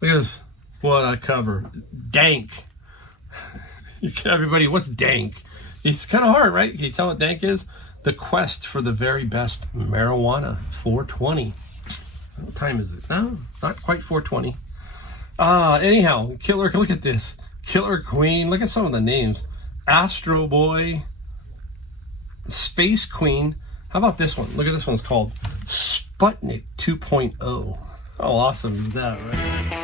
Look at this. What a cover. Dank. Everybody, what's dank? It's kind of hard, right? Can you tell what dank is? The quest for the very best marijuana. 420. What time is it? No, not quite 420. Anyhow, Killer, look at this. Killer Queen. Look at some of the names. Astro Boy. Space Queen. How about this one? Look at this one's called Sputnik 2.0. How awesome is that, right?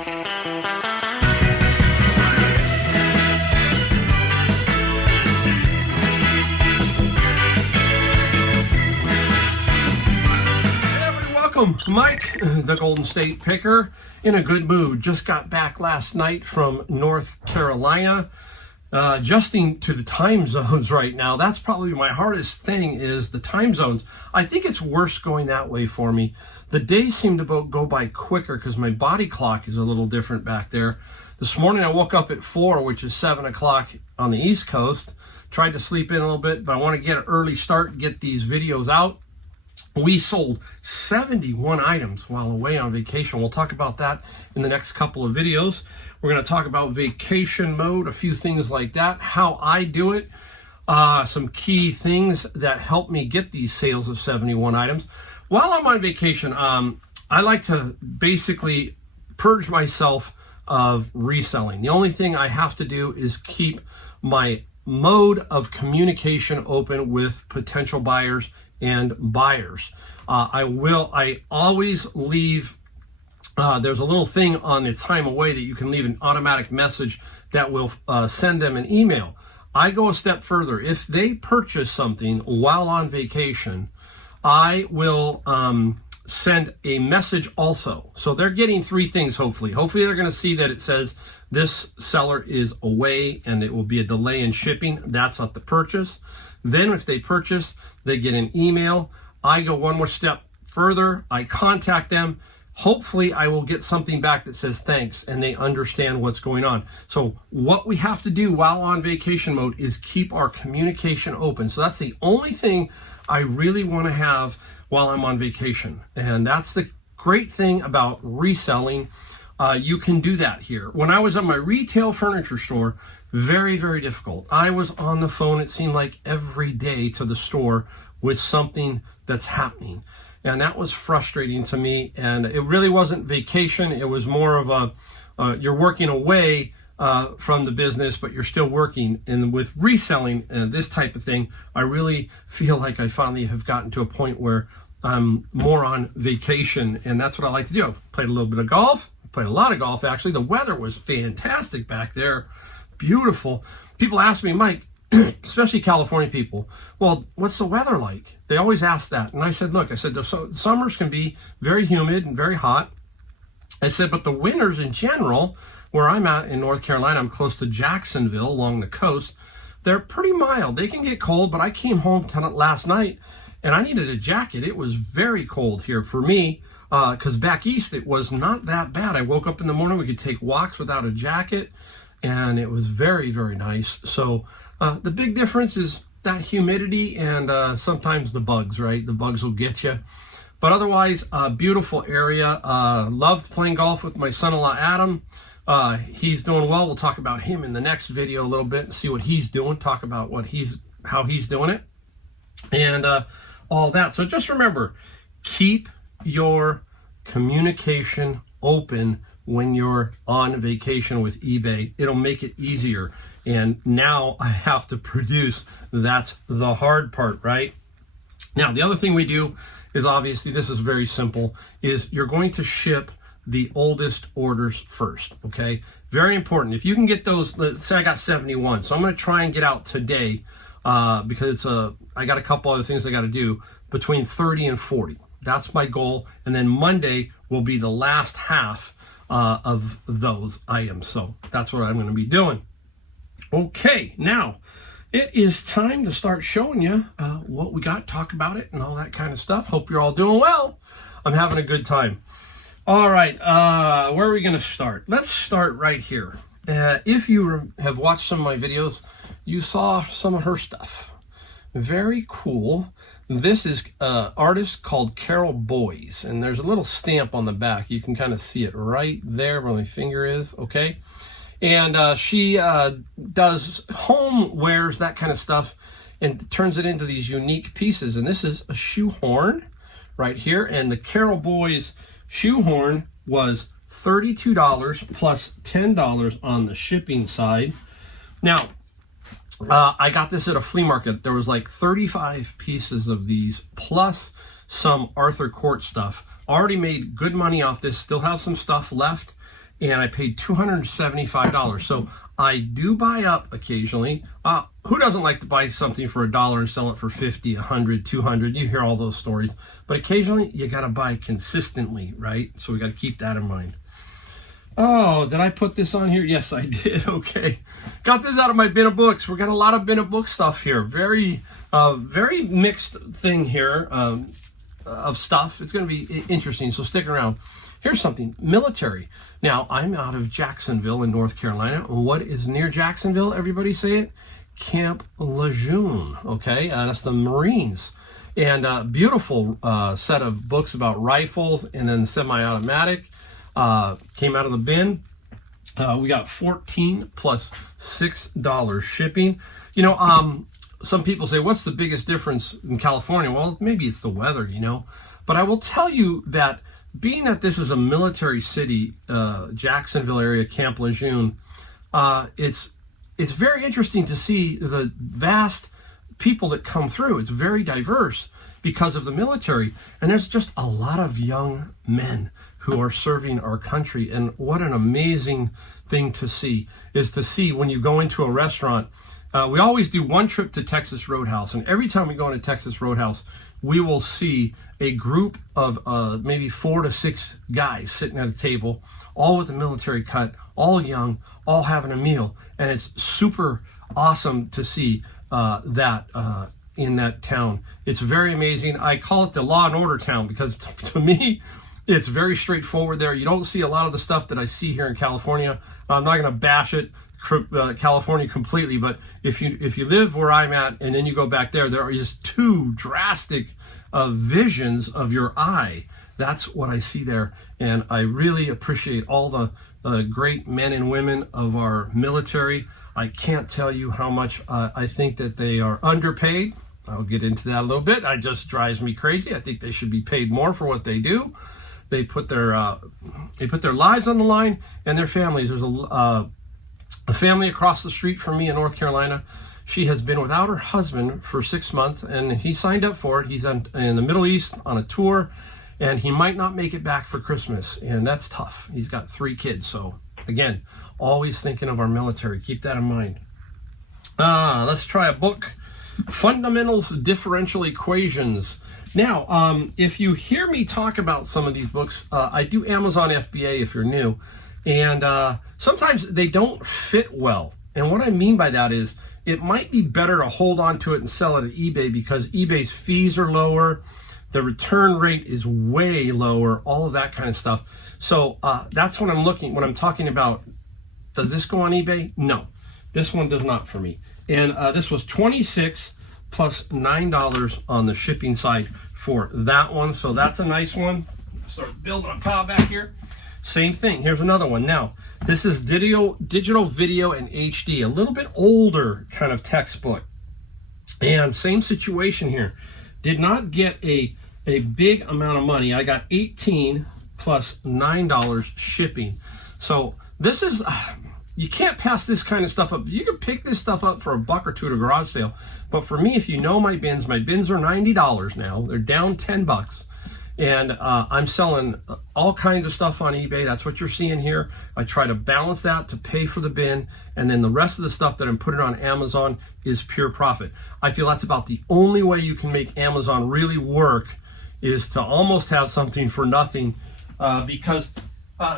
Welcome, Mike, the Golden State Picker, in a good mood. Just got back last night from North Carolina. Adjusting to the time zones right now. That's probably my hardest thing, is the time zones. I think it's worse going that way for me. The days seem to go by quicker because my body clock is a little different back there. This morning I woke up at 4, which is 7 o'clock on the East Coast. Tried to sleep in a little bit, but I want to get an early start and get these videos out. We sold 71 items while away on vacation. We'll talk about that in the next couple of videos. We're going to talk about vacation mode, a few things like that, how I do it, some key things that help me get these sales of 71 items. While I'm on vacation, I like to basically purge myself of reselling. The only thing I have to do is keep my mode of communication open with potential buyers and buyers. I always leave, there's a little thing on the time away that you can leave an automatic message that will send them an email. I go a step further. If they purchase something while on vacation, I will send a message also. So they're getting 3 things, hopefully. Hopefully they're going to see that it says this seller is away and it will be a delay in shipping. That's not the purchase. Then if they purchase, they get an email. I go one more step further. I contact them. Hopefully I will get something back that says thanks and they understand what's going on. So what we have to do while on vacation mode is keep our communication open. So that's the only thing I really want to have while I'm on vacation. And that's the great thing about reselling. You can do that here. When I was at my retail furniture store, very, very difficult. I was on the phone, it seemed like every day, to the store with something that's happening. And that was frustrating to me. And it really wasn't vacation. It was more of a, you're working away from the business, but you're still working. And with reselling and this type of thing, I really feel like I finally have gotten to a point where I'm more on vacation. And that's what I like to do. I played a little bit of golf. Played a lot of golf, actually. The weather was fantastic back there. Beautiful. People ask me, Mike, especially California people, well, what's the weather like? They always ask that. And I said, look, the summers can be very humid and very hot. I said, but the winters in general, where I'm at in North Carolina, I'm close to Jacksonville along the coast, they're pretty mild. They can get cold, but I came home last night and I needed a jacket. It was very cold here for me. Because back east, it was not that bad. I woke up in the morning, we could take walks without a jacket, and it was very, very nice. So the big difference is that humidity and sometimes the bugs, right? The bugs will get you. But otherwise, beautiful area. Loved playing golf with my son-in-law, Adam. He's doing well. We'll talk about him in the next video a little bit and see what he's doing, talk about how he's doing it, and all that. So just remember, keep your communication open when you're on vacation with eBay. It'll make it easier. And now I have to produce. That's the hard part, right? Now, the other thing we do is, obviously, this is very simple, is you're going to ship the oldest orders first, okay? Very important. If you can get those, let's say I got 71, so I'm going to try and get out today because I got a couple other things I got to do, between 30 and 40. That's my goal. And then Monday will be the last half of those items. So that's what I'm going to be doing. Okay, now it is time to start showing you what we got, talk about it, and all that kind of stuff. Hope you're all doing well. I'm having a good time. All right, where are we going to start? Let's start right here. If you have watched some of my videos, you saw some of her stuff. Very cool. This is an artist called Carol Boyes, and there's a little stamp on the back. You can kind of see it right there where my finger is, okay? And she does home wares, that kind of stuff, and turns it into these unique pieces. And this is a shoe horn right here, and the Carol Boyes shoe horn was $32 plus $10 on the shipping side. Now, I got this at a flea market. There was like 35 pieces of these, plus some Arthur Court stuff. Already made good money off this, still have some stuff left, and I paid $275. So I do buy up occasionally. Who doesn't like to buy something for $1 and sell it for 50, 100, 200? You hear all those stories. But occasionally, you got to buy consistently, right? So we got to keep that in mind. Oh, did I put this on here? Yes, I did. Okay. Got this out of my bin of books. We got a lot of bin of book stuff here. Very mixed thing here of stuff. It's going to be interesting, so stick around. Here's something. Military. Now, I'm out of Jacksonville in North Carolina. What is near Jacksonville? Everybody say it. Camp Lejeune. Okay. That's the Marines. And beautiful set of books about rifles and then semi-automatic. Came out of the bin. We got $14 plus $6 shipping. You know, some people say, what's the biggest difference in California? Well, maybe it's the weather, you know. But I will tell you that being that this is a military city, Jacksonville area, Camp Lejeune, it's very interesting to see the vast people that come through. It's very diverse because of the military. And there's just a lot of young men who are serving our country. And what an amazing thing to see is to see when you go into a restaurant. We always do one trip to Texas Roadhouse. And every time we go into Texas Roadhouse, we will see a group of maybe 4 to 6 guys sitting at a table, all with a military cut, all young, all having a meal. And it's super awesome to see that in that town. It's very amazing. I call it the law and order town because to me, it's very straightforward there. You don't see a lot of the stuff that I see here in California. I'm not going to bash it, California completely, but if you live where I'm at and then you go back there, there is 2 drastic visions of your eye. That's what I see there, and I really appreciate all the great men and women of our military. I can't tell you how much I think that they are underpaid. I'll get into that a little bit. It just drives me crazy. I think they should be paid more for what they do. They put their lives on the line and their families. There's a family across the street from me in North Carolina. She has been without her husband for 6 months, and he signed up for it. He's in the Middle East on a tour, and he might not make it back for Christmas, and that's tough. He's got 3 kids, so again, always thinking of our military. Keep that in mind. Let's try a book, Fundamentals Differential Equations. Now, if you hear me talk about some of these books, I do Amazon FBA if you're new, and sometimes they don't fit well. And what I mean by that is it might be better to hold on to it and sell it at eBay because eBay's fees are lower, the return rate is way lower, all of that kind of stuff. So that's what I'm looking, when I'm talking about, does this go on eBay? No, this one does not for me. And this was $26 plus $9 on the shipping side for that one. So that's a nice one. Start building a pile back here. Same thing. Here's another one. Now, this is digital video and HD, a little bit older kind of textbook. And same situation here. Did not get a big amount of money. I got $18 plus $9 shipping. So this is, you can't pass this kind of stuff up. You can pick this stuff up for $1 or $2 at a garage sale. But for me, if you know my bins are $90 now. They're down $10. And I'm selling all kinds of stuff on eBay. That's what you're seeing here. I try to balance that to pay for the bin. And then the rest of the stuff that I'm putting on Amazon is pure profit. I feel that's about the only way you can make Amazon really work is to almost have something for nothing. Because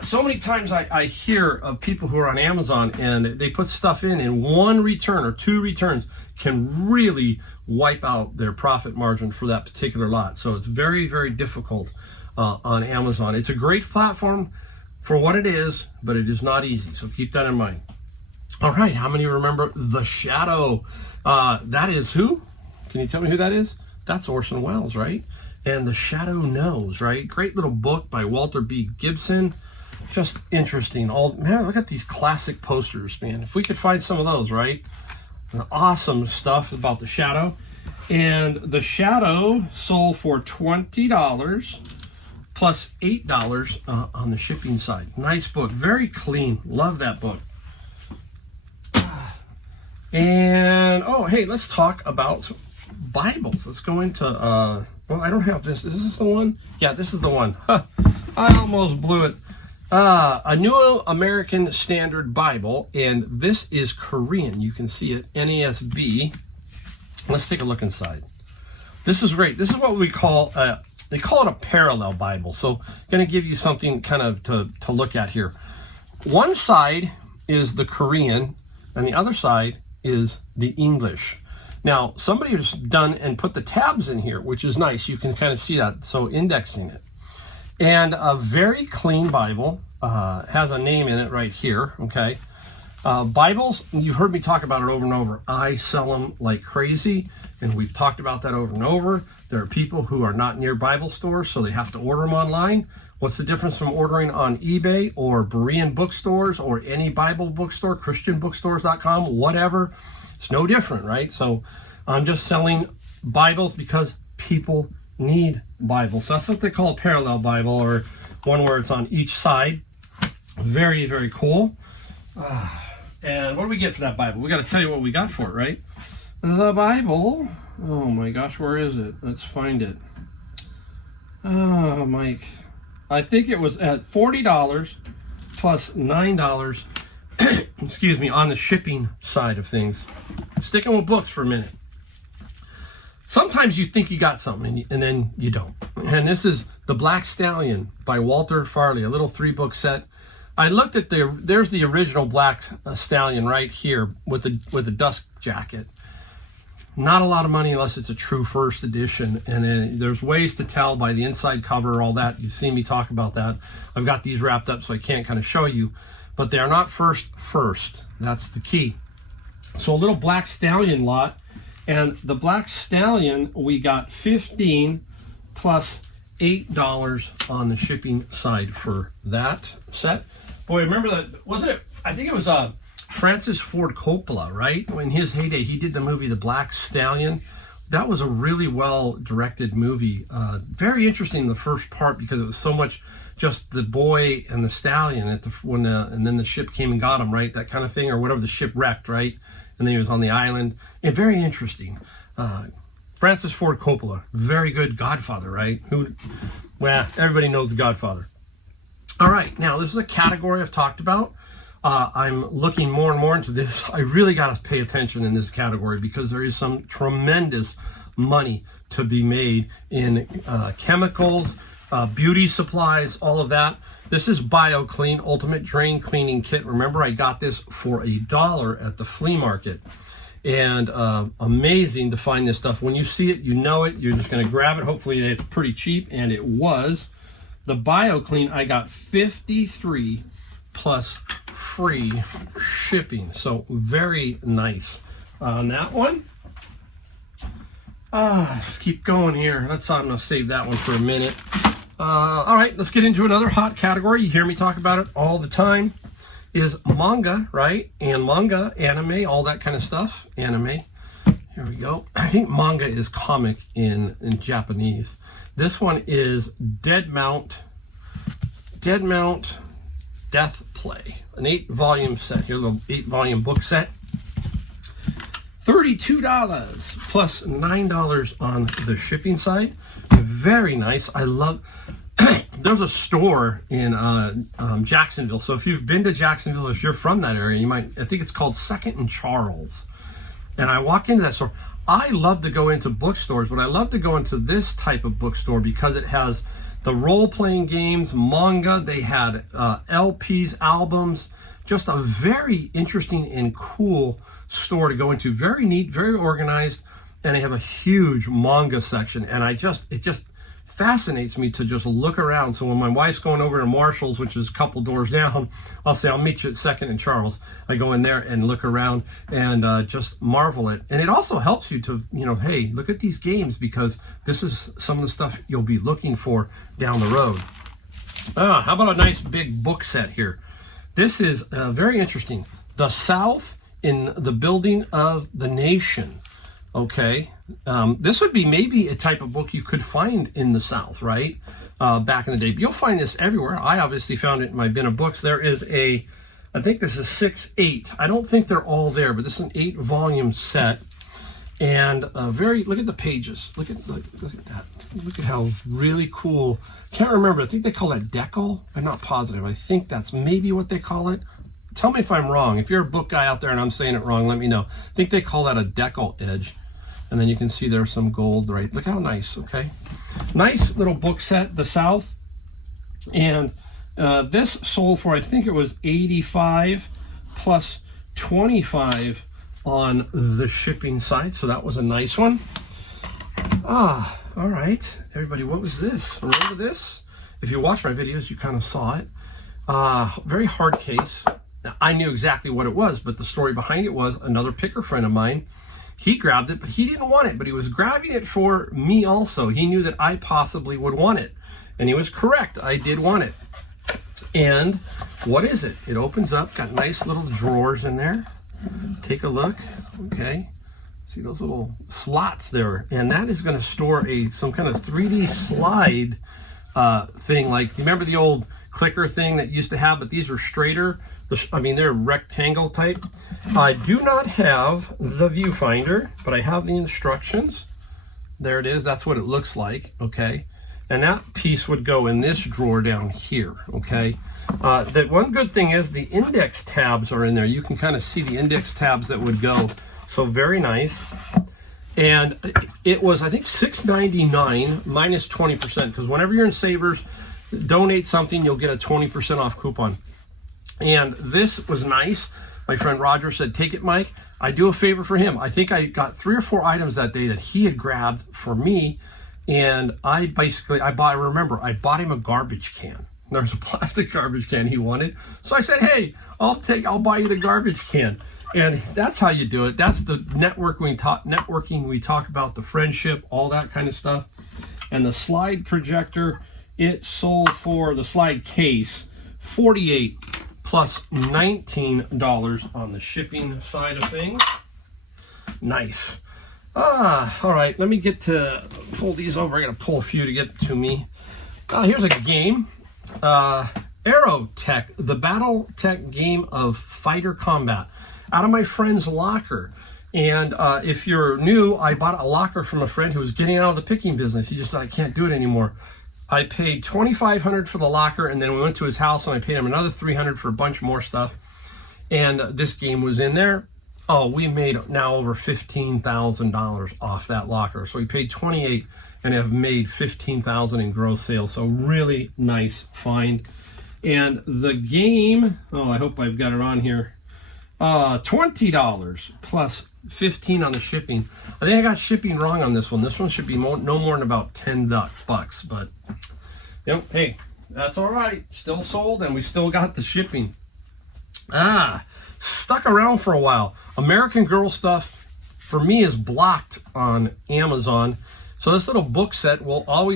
so many times I hear of people who are on Amazon and they put stuff in 1 return or 2 returns can really wipe out their profit margin for that particular lot. So it's very, very difficult on Amazon. It's a great platform for what it is, but it is not easy. So keep that in mind. All right, how many remember The Shadow? That is who? Can you tell me who that is? That's Orson Welles, right? And The Shadow Knows, right? Great little book by Walter B. Gibson. Just interesting. Man, look at these classic posters, man. If we could find some of those, right? Awesome stuff about The Shadow. And The Shadow sold for $20 plus $8 on the shipping side. Nice book. Very clean. Love that book. And, oh, hey, let's talk about Bibles. Let's go into, well, I don't have this. Is this the one? Yeah, this is the one. Huh. I almost blew it. A New American Standard Bible, and this is Korean. You can see it, NASB. Let's take a look inside. This is great. This is what we call, they call it a parallel Bible. So going to give you something kind of to look at here. One side is the Korean, and the other side is the English. Now, somebody has done and put the tabs in here, which is nice. You can kind of see that, so indexing it. And a very clean Bible, has a name in it right here, okay? Bibles, you've heard me talk about it over and over. I sell them like crazy, and we've talked about that over and over. There are people who are not near Bible stores, so they have to order them online. What's the difference from ordering on eBay or Berean bookstores or any Bible bookstore, christianbookstores.com, whatever? It's no different, right? So I'm just selling Bibles because people need Bibles. So that's what they call a parallel Bible, or one where it's on each side. Very, very cool. And what do we get for that Bible? We got to tell you what we got for it, right? The Bible. Oh my gosh, where is it? Let's find it. Oh, Mike. I think it was at $40 plus $9, excuse me, on the shipping side of things. Sticking with books for a minute. Sometimes you think you got something and then you don't. And this is The Black Stallion by Walter Farley, a little 3-book set. I looked at there's the original Black Stallion right here with the dust jacket. Not a lot of money unless it's a true first edition. And then there's ways to tell by the inside cover, all that. You've seen me talk about that. I've got these wrapped up so I can't kind of show you. But they are not first. That's the key. So a little Black Stallion lot. And the Black Stallion, we got $15 plus $8 on the shipping side for that set. Boy, remember that, wasn't it? I think it was Francis Ford Coppola, right? In his heyday, he did the movie The Black Stallion. That was a really well-directed movie. Very interesting, the first part, because it was so much just the boy and the stallion and then the ship came and got him, right? That kind of thing, or whatever, the ship wrecked, right? And then he was on the island. And very interesting. Francis Ford Coppola, very good Godfather, right? Well, everybody knows the Godfather. All right, now this is a category I've talked about. I'm looking more and more into this. I really got to pay attention in this category because there is some tremendous money to be made in chemicals, beauty supplies, all of that. This is BioClean Ultimate Drain Cleaning Kit. Remember, I got this for $1 at the flea market. And amazing to find this stuff. When you see it, you know it. You're just going to grab it. Hopefully it's pretty cheap, and it was. The BioClean, I got 53 plus free shipping. So very nice on that one. Let's keep going here. I'm going to save that one for a minute. All right, let's get into another hot category. You hear me talk about it all the time. Is manga, right? And manga, anime, all that kind of stuff. Anime. Here we go. I think manga is comic in Japanese. This one is Dead Mount Death Play. An 8-volume set. Here, a little 8-volume book set. $32 plus $9 on the shipping side. Very nice. I love... There's a store in Jacksonville. So if you've been to Jacksonville, if you're from that area, you might... I think it's called 2nd and Charles. And I walk into that store. I love to go into bookstores, but I love to go into this type of bookstore because it has the role-playing games, manga. They had LPs, albums. Just a very interesting and cool store to go into. Very neat, very organized, and they have a huge manga section. And it just fascinates me to just look around. So when my wife's going over to Marshall's, which is a couple doors down, I'll say, I'll meet you at 2nd and Charles. I go in there and look around and just marvel it. And it also helps you to, hey, look at these games, because this is some of the stuff you'll be looking for down the road. How about a nice big book set here? This is very interesting. The South in the Building of the Nation. Okay, this would be maybe a type of book you could find in the South, right? Back in the day. But you'll find this everywhere. I obviously found it in my bin of books. There is I think this is 6/8. I don't think they're all there, but this is an 8-volume set. And look at the pages. Look at that. Look at how really cool. Can't remember. I think they call that decal. I'm not positive. I think that's maybe what they call it. Tell me if I'm wrong. If you're a book guy out there and I'm saying it wrong, let me know. I think they call that a decal edge. And then you can see there's some gold, right? Look how nice, okay? Nice little book set, The South. And this sold for, I think it was $85 plus $25 on the shipping side. So that was a nice one. All right. Everybody, what was this? Remember this? If you watch my videos, you kind of saw it. Very hard case. Now, I knew exactly what it was, but the story behind it was another picker friend of mine. He grabbed it, but he didn't want it, but he was grabbing it for me also. He knew that I possibly would want it, and he was correct. I did want it. And what is it? It opens up, got nice little drawers in there. Take a look. Okay. See those little slots there, and that is going to store some kind of 3D slide thing. Like, you remember the old clicker thing that used to have, but these are straighter. They're rectangle type. I do not have the viewfinder, but I have the instructions. There it is. That's what it looks like. Okay. And that piece would go in this drawer down here. Okay. The one good thing is the index tabs are in there. You can kind of see the index tabs that would go. So very nice. And it was, I think, $6.99 minus 20%, because whenever you're in Savers, donate something, you'll get a 20% off coupon. And this was nice. My friend Roger said, take it, Mike. I do a favor for him. I think I got 3 or 4 items that day that he had grabbed for me. And I bought him a garbage can. There's a plastic garbage can he wanted. So I said, hey, I'll buy you the garbage can. And that's how you do it. That's the networking we talk about, the friendship, all that kind of stuff. And the slide projector, it sold for the slide case, $48 plus $19 on the shipping side of things. Nice. All right, let me pull these over. I got to pull a few to get to me. Here's a game. Aerotech, the Battletech game of fighter combat, out of my friend's locker. And if you're new, I bought a locker from a friend who was getting out of the picking business. He just said, I can't do it anymore. I paid $2,500 for the locker, and then we went to his house and I paid him another $300 for a bunch more stuff. And this game was in there. Oh, we made now over $15,000 off that locker. So we paid $28,000 and have made $15,000 in gross sales. So really nice find. And the game, I hope I've got it on here. $20 plus $15 on the shipping. I think I got shipping wrong on this one. This one should be no more than about $10, but hey, that's all right. Still sold, and we still got the shipping. Stuck around for a while. American Girl stuff for me is blocked on Amazon. So this little book set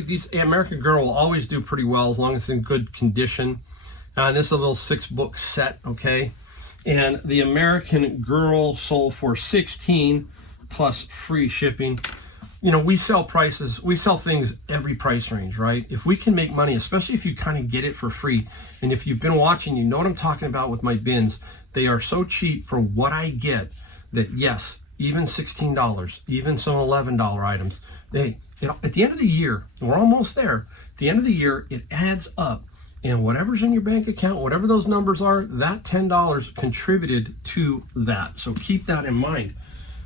these American Girl will always do pretty well as long as it's in good condition. This is a little 6-book set, okay? And the American Girl sold for $16 plus free shipping. We sell things every price range, right? If we can make money, especially if you kind of get it for free, and if you've been watching, you know what I'm talking about with my bins. They are so cheap for what I get that, yes, even $16, even some $11 items, at the end of the year, we're almost there. At the end of the year, it adds up. And whatever's in your bank account, whatever those numbers are, that $10 contributed to that. So keep that in mind.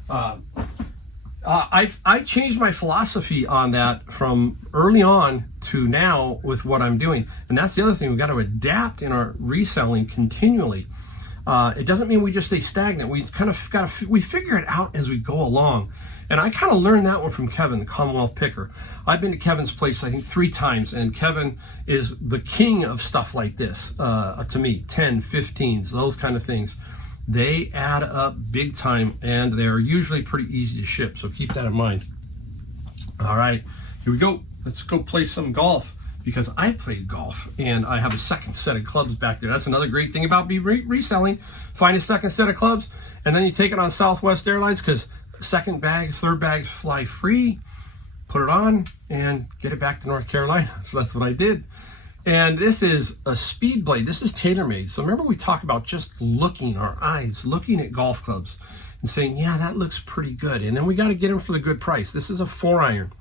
I changed my philosophy on that from early on to now with what I'm doing. And that's the other thing. We've got to adapt in our reselling continually. It doesn't mean we just stay stagnant. We kind of we figure it out as we go along. And I kind of learned that one from Kevin, the Commonwealth Picker. I've been to Kevin's place, I think 3 times, and Kevin is the king of stuff like this, to me, 10, 15s, those kind of things. They add up big time, and they're usually pretty easy to ship, so keep that in mind. All right, here we go. Let's go play some golf, because I played golf, and I have a second set of clubs back there. That's another great thing about reselling. Find a second set of clubs, and then you take it on Southwest Airlines, because second bags, third bags fly free. Put it on and get it back to North Carolina. So that's what I did. And this is a speed blade. This is tailor-made. So remember we talked about just looking, our eyes, looking at golf clubs and saying, yeah, that looks pretty good. And then we got to get them for the good price. This is a 4-iron.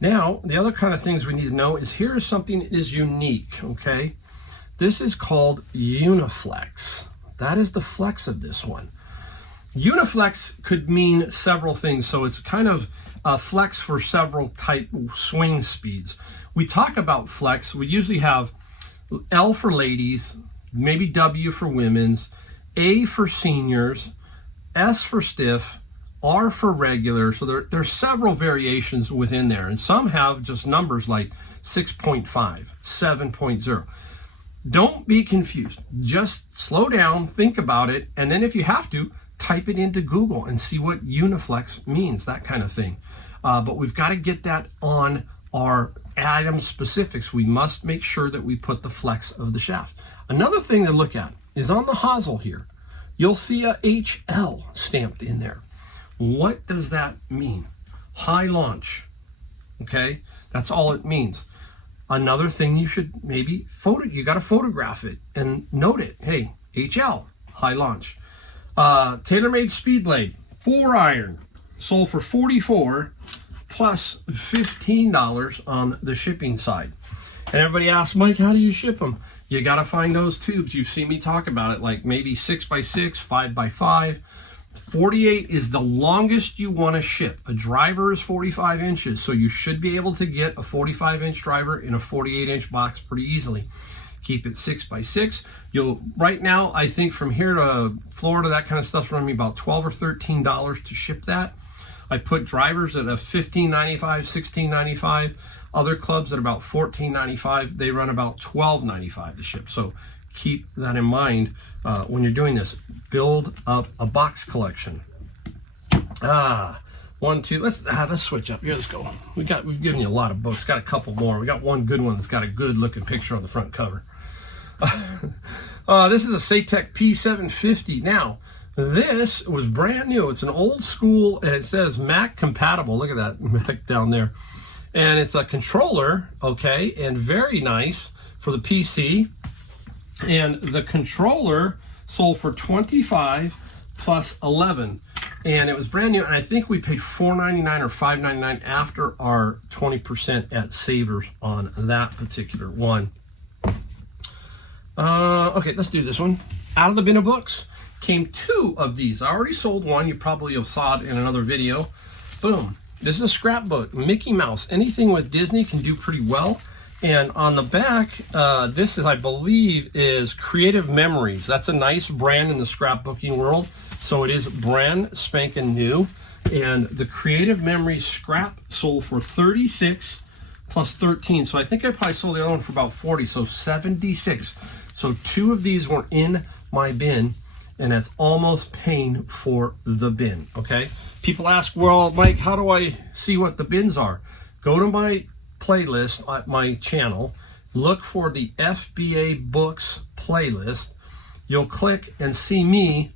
Now, the other kind of things we need to know is here is something that is unique, okay? This is called Uniflex. That is the flex of this one. Uniflex could mean several things, so it's kind of a flex for several type swing speeds. We talk about flex, we usually have L for ladies, maybe W for women's, A for seniors, S for stiff, R for regular, so there's several variations within there, and some have just numbers like 6.5, 7.0. Don't be confused. Just slow down, think about it, and then if you have to, type it into Google and see what Uniflex means, that kind of thing. But we've got to get that on our item specifics. We must make sure that we put the flex of the shaft. Another thing to look at is on the hosel here. You'll see a HL stamped in there. What does that mean? High launch. Okay, that's all it means. Another thing you should maybe you got to photograph it and note it. Hey, HL, high launch. TaylorMade speed blade, 4-iron, sold for $44 plus $15 on the shipping side. And everybody asks, Mike, how do you ship them? You got to find those tubes. You've seen me talk about it, like maybe 6x6, 5x5. 48 is the longest you want to ship. A driver is 45 inches, so you should be able to get a 45-inch driver in a 48-inch box pretty easily. Keep it 6x6. Right now, I think from here to Florida, that kind of stuff's running me about $12 or $13 to ship that. I put drivers at a $15.95, $16.95. Other clubs at about $14.95. They run about $12.95 to ship. So keep that in mind when you're doing this. Build up a box collection. 1, 2. Let's switch up. Here, let's go. We've given you a lot of books. Got a couple more. We got one good one that's got a good looking picture on the front cover. This is a Satec P750. Now, this was brand new. It's an old school, and it says Mac compatible. Look at that Mac down there. And it's a controller, okay, and very nice for the PC. And the controller sold for $25 plus $11. And it was brand new, and I think we paid $4.99 or $5.99 after our 20% at Savers on that particular one. Okay, let's do this one. Out of the bin of books came 2 of these. I already sold one. You probably have saw it in another video. Boom. This is a scrapbook. Mickey Mouse. Anything with Disney can do pretty well. And on the back, this is, I believe, is Creative Memories. That's a nice brand in the scrapbooking world. So it is brand spanking new. And the Creative Memories scrap sold for $36 plus $13. So I think I probably sold the other one for about $40. So $76. So 2 of these were in my bin. And that's almost paying for the bin, okay? People ask, well, Mike, how do I see what the bins are? Go to my playlist at my channel, look for the FBA books playlist. You'll click and see me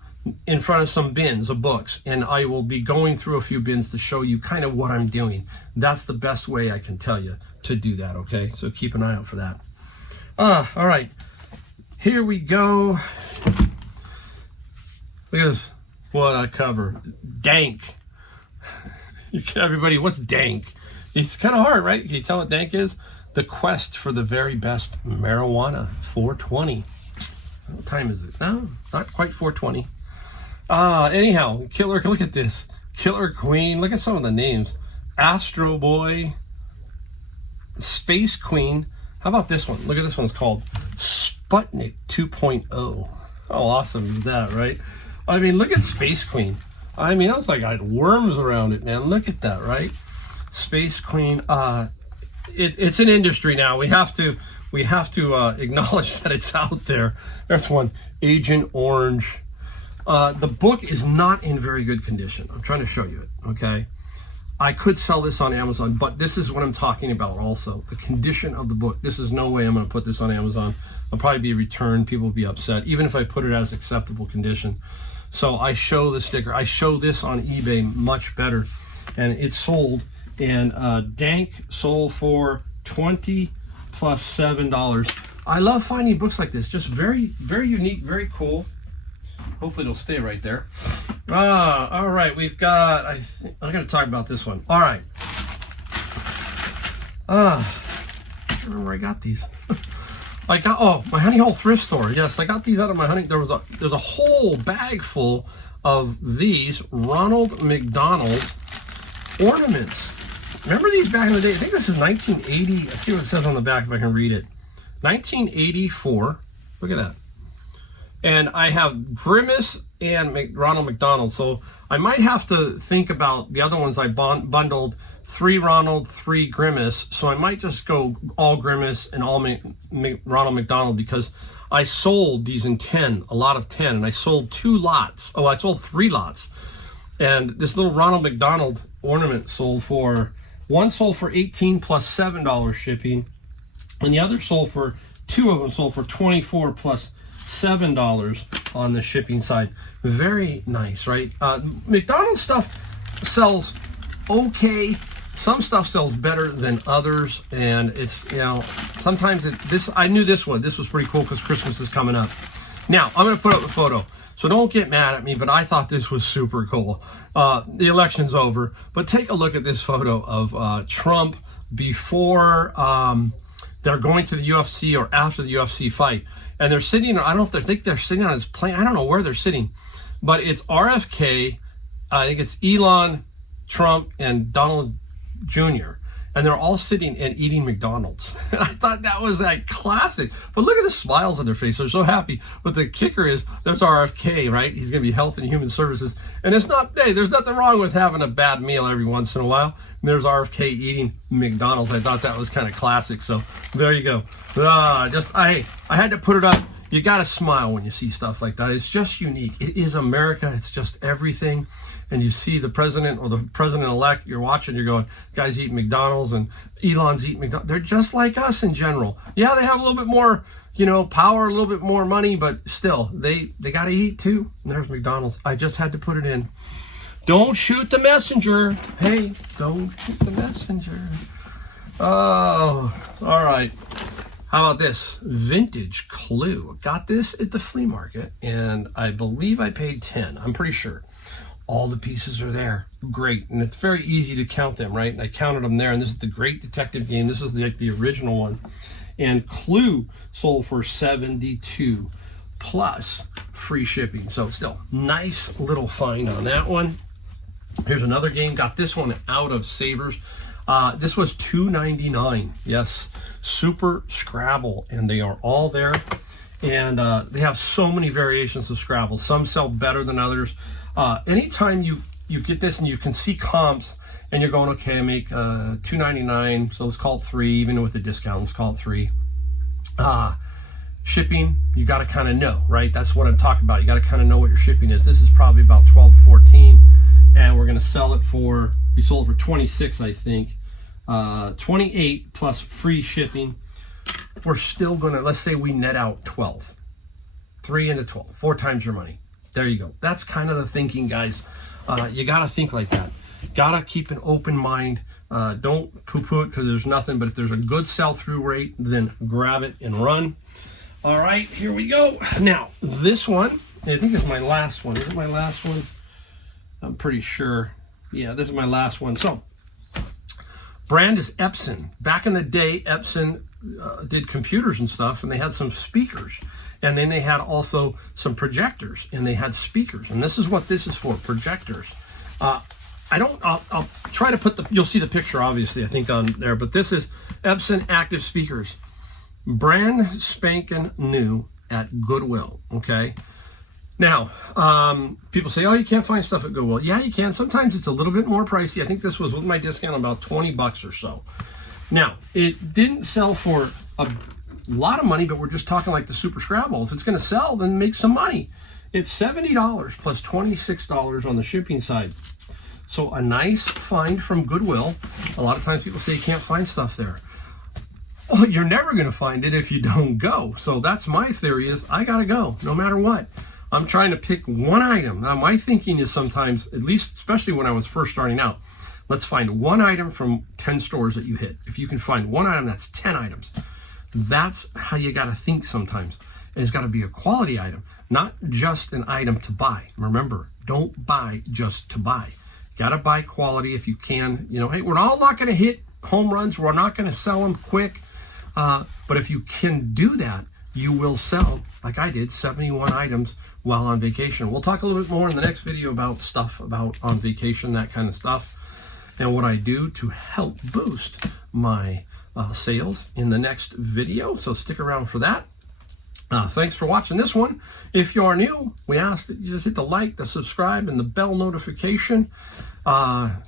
in front of some bins of books, and I will be going through a few bins to show you kind of what I'm doing. That's the best way I can tell you to do that, okay? So keep an eye out for that. All right, here we go. Look at this, what a cover. Dank. Everybody, what's dank? It's kind of hard, right? Can you tell what dank is? The quest for the very best marijuana, 420. What time is it? No, not quite 420. Anyhow, Killer, look at this. Killer Queen, look at some of the names. Astro Boy, Space Queen. How about this one? Look at this one, it's called Sputnik 2.0. How awesome is that, right? I mean, look at Space Queen. I mean, that's like I had worms around it, man. Look at that, right? Space Queen. It's an industry now. We have to acknowledge that it's out there. There's one, Agent Orange. The book is not in very good condition. I'm trying to show you it, okay? I could sell this on Amazon, but this is what I'm talking about also. The condition of the book. This is no way I'm going to put this on Amazon. I'll probably be returned. People will be upset, even if I put it as acceptable condition. So I show the sticker. I show this on eBay much better. And it sold, and Dank sold for $20 plus $7. I love finding books like this. Just very, very unique, very cool. Hopefully it'll stay right there. All right, we've got, I got to talk about this one. All right. I don't remember where I got these. I got, oh, my Honey Hole thrift store. Yes, I got these out of my honey. There's a whole bag full of these Ronald McDonald ornaments. Remember these back in the day? I think this is 1980. I see what it says on the back if I can read it. 1984. Look at that. And I have Grimace and Ronald McDonald. So I might have to think about the other ones I bundled. 3 Ronald, 3 Grimace. So I might just go all Grimace and all Ronald McDonald, because I sold these in 10, a lot of 10, and I sold 2 lots. Oh, I sold 3 lots. And this little Ronald McDonald ornament sold for, one sold for $18 plus $7 shipping, and the other sold for, 2 of them sold for $24 plus $7 on the shipping side. Very nice, right? McDonald's stuff sells okay. Some stuff sells better than others, and it's, you know, sometimes I knew this was pretty cool because Christmas is coming up. Now I'm going to put up a photo, so don't get mad at me, but I thought this was super cool. The election's over, but take a look at this photo of Trump before they're going to the UFC or after the UFC fight. And they're sitting, I don't know if they think they're sitting on his plane. I don't know where they're sitting, but it's RFK. I think it's Elon, Trump, and Donald Jr. And they're all sitting and eating McDonald's. And I thought that was like classic. But look at the smiles on their face. They're so happy. But the kicker is, there's RFK, right? He's going to be Health and Human Services. And it's not, hey, there's nothing wrong with having a bad meal every once in a while. And there's RFK eating McDonald's. I thought that was kind of classic. So there you go. I had to put it up. You got to smile when you see stuff like that. It's just unique. It is America. It's just everything. And you see the president or the president-elect, you're watching, you're going, guys eat McDonald's and Elon's eating McDonald's. They're just like us in general. Yeah, they have a little bit more, you know, power, a little bit more money, but still, they got to eat too. And there's McDonald's. I just had to put it in. Don't shoot the messenger. Hey, don't shoot the messenger. Oh, all right. How about this? Vintage Clue. Got this at the flea market, and I believe I paid 10. I'm pretty sure. All the pieces are there. Great. And it's very easy to count them, right? And I counted them there, and this is the Great Detective Game. This is the original one. And Clue sold for $72 plus free shipping. So still, nice little find on that one. Here's another game. Got this one out of Savers. This was $2.99. Yes, Super Scrabble, and they are all there. And they have so many variations of Scrabble. Some sell better than others. Anytime you get this and you can see comps, and you're going, okay, I make $2.99, so let's call it 3. Even with the discount, let's call it 3. Shipping, you got to kind of know, right? That's what I'm talking about. You got to kind of know what your shipping is. This is probably about 12 to 14, and we're going to sell it for, we sold it for 26, I think. 28 plus free shipping. We're still going to, let's say we net out 12. 3 into 12, 4 times your money. There you go. That's kind of the thinking, guys. You got to think like that. Got to keep an open mind. Don't poo-poo it because there's nothing, but if there's a good sell-through rate, then grab it and run. All right, here we go. Now, this one, I think it's my last one. Is it my last one? I'm pretty sure. Yeah, this is my last one. So, brand is Epson. Back in the day, Epson did computers and stuff, and they had some speakers. And then they had also some projectors, and they had speakers. And this is what this is for, projectors. I'll try to put you'll see the picture, obviously, I think on there, but this is Epson active speakers. Brand spanking new at Goodwill, okay? Now, people say, oh, you can't find stuff at Goodwill. Yeah, you can. Sometimes it's a little bit more pricey. I think this was with my discount about 20 bucks or so. Now, it didn't sell for a lot of money, but we're just talking like the Super Scrabble. If it's going to sell, then make some money. It's $70 plus $26 on the shipping side. So a nice find from Goodwill. A lot of times people say you can't find stuff there. Well, you're never going to find it if you don't go. So that's my theory, is I got to go no matter what. I'm trying to pick one item. Now, my thinking is sometimes, at least, especially when I was first starting out, let's find one item from 10 stores that you hit. If you can find one item, that's 10 items. That's how you got to think sometimes. It's got to be a quality item, not just an item to buy. Remember, don't buy just to buy. You got to buy quality if you can. You know, hey, we're all not going to hit home runs. We're not going to sell them quick. But if you can do that, you will sell, like I did, 71 items while on vacation. We'll talk a little bit more in the next video about stuff about on vacation, that kind of stuff, and what I do to help boost my sales in the next video. So stick around for that. Thanks for watching this one. If you are new, we ask that you just hit the like, the subscribe, and the bell notification.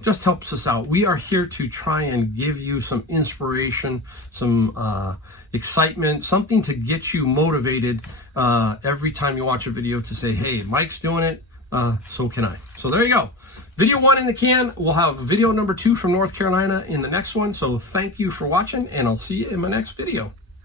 Just helps us out. We are here to try and give you some inspiration, some excitement, something to get you motivated every time you watch a video to say, hey, Mike's doing it, so can I. So there you go. Video 1 in the can. We'll have video number 2 from North Carolina in the next one. So thank you for watching, and I'll see you in my next video.